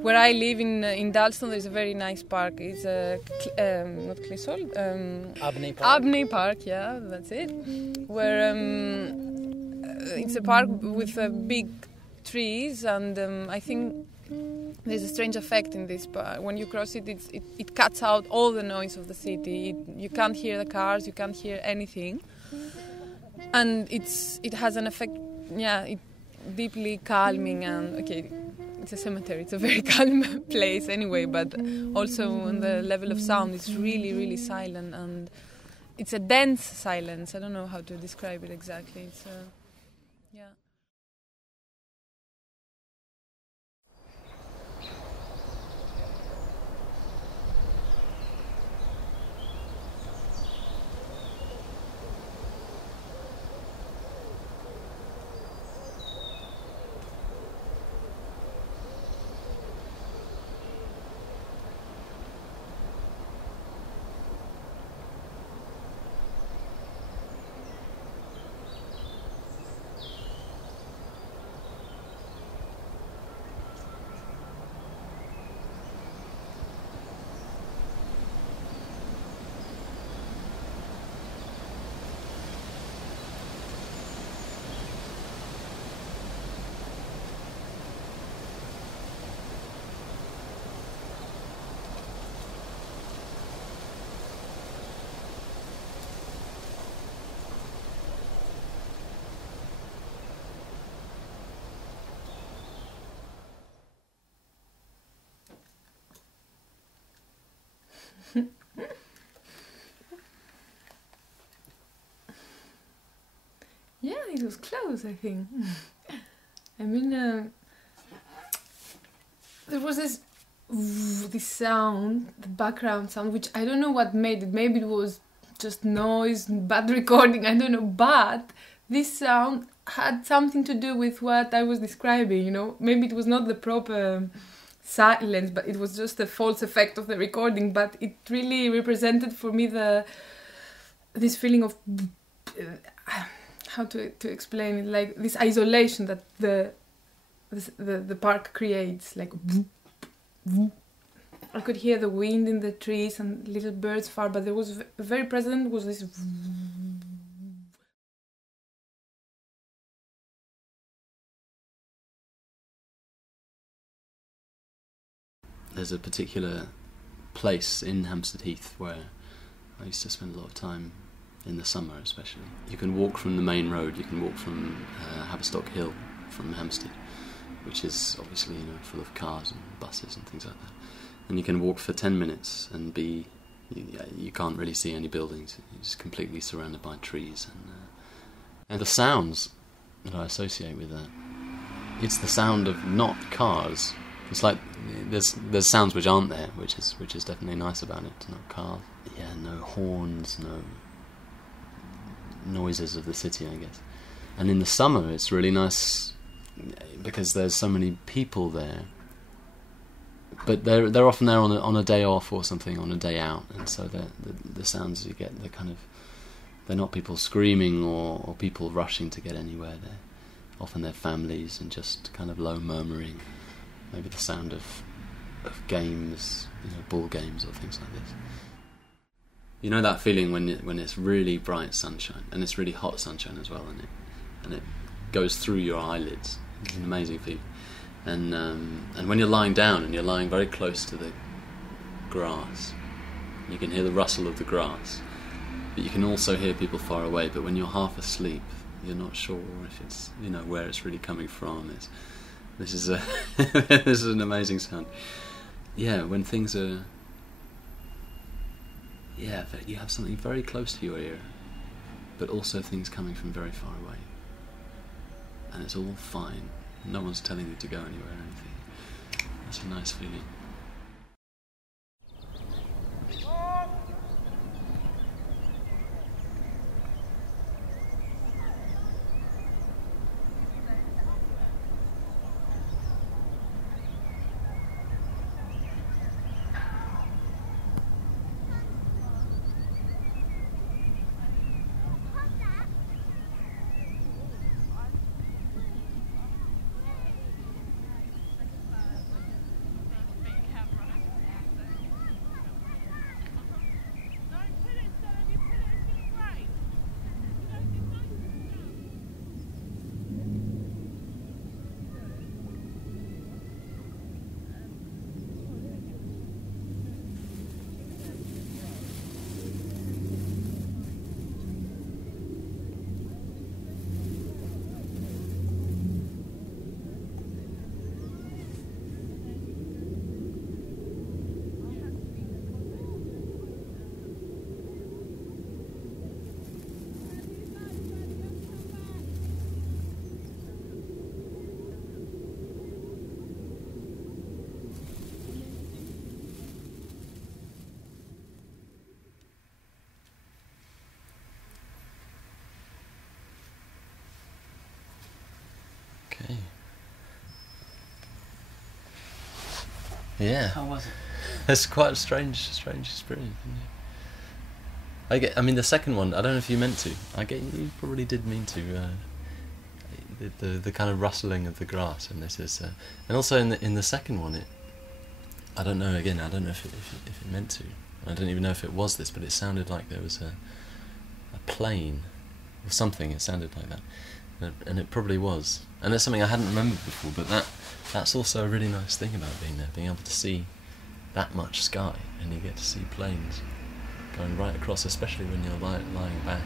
where I live in Dalston, there's a very nice park. It's not Clissold, Abney Park. Abney Park, yeah, that's it. Where it's a park with big trees, and I think there's a strange effect in this park. When you cross it, it cuts out all the noise of the city. You can't hear the cars, you can't hear anything, and it has an effect. Yeah, it deeply calming, and okay, it's a cemetery. It's a very calm place anyway, but also on the level of sound, it's really, really silent, and it's a dense silence. I don't know how to describe it exactly. It's yeah. Yeah, it was close, I think. I mean, there was this sound, the background sound, which I don't know what made it. Maybe it was just noise, bad recording, I don't know. But this sound had something to do with what I was describing, you know. Maybe it was not the proper silence, but it was just a false effect of the recording. But it really represented for me this feeling of how to explain it, like this isolation that the park creates, like I could hear the wind in the trees and little birds far, but there was very present was this. There's a particular place in Hampstead Heath where I used to spend a lot of time in the summer especially. You can walk from the main road, you can walk from Haverstock Hill from Hampstead, which is obviously, you know, full of cars and buses and things like that. And you can walk for 10 minutes and you can't really see any buildings. You're just completely surrounded by trees. And the sounds that I associate with that, it's the sound of not cars. It's like there's sounds which aren't there, which is definitely nice about it. Not cars. Yeah, no horns, no noises of the city, I guess. And in the summer it's really nice because there's so many people there, but they're often there on a day off or something, on a day out, and so the sounds you get, they're not people screaming or people rushing to get anywhere. They're often their families and just kind of low murmuring, maybe the sound of games, you know, ball games or things like this. You know that feeling when it's really bright sunshine, and it's really hot sunshine as well, and it goes through your eyelids. It's an amazing feeling. And when you're lying down and you're lying very close to the grass, you can hear the rustle of the grass, but you can also hear people far away. But when you're half asleep, you're not sure if it's, you know, where it's really coming from. This is this is an amazing sound. Yeah, when things are. Yeah, you have something very close to your ear, but also things coming from very far away. And it's all fine. No one's telling you to go anywhere or anything. It's a nice feeling. Yeah. How was it? It's quite a strange experience, isn't it? I mean, the second one, I don't know if you meant to. You probably did mean to. The kind of rustling of the grass, and this is, and also in the second one, I don't know. Again, I don't know if it meant to. I don't even know if it was this, but it sounded like there was a plane or something. It sounded like that, and it probably was. And that's something I hadn't remembered before. But that's also a really nice thing about being there, being able to see that much sky, and you get to see planes going right across, especially when you're lying back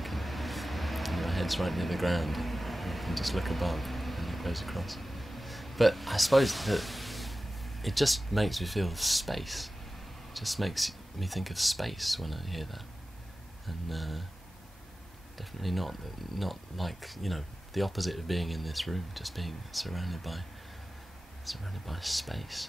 and your head's right near the ground. You can just look above and it goes across. But I suppose that it just makes me feel space. It just makes me think of space when I hear that. And definitely not like, the opposite of being in this room, just being surrounded by space.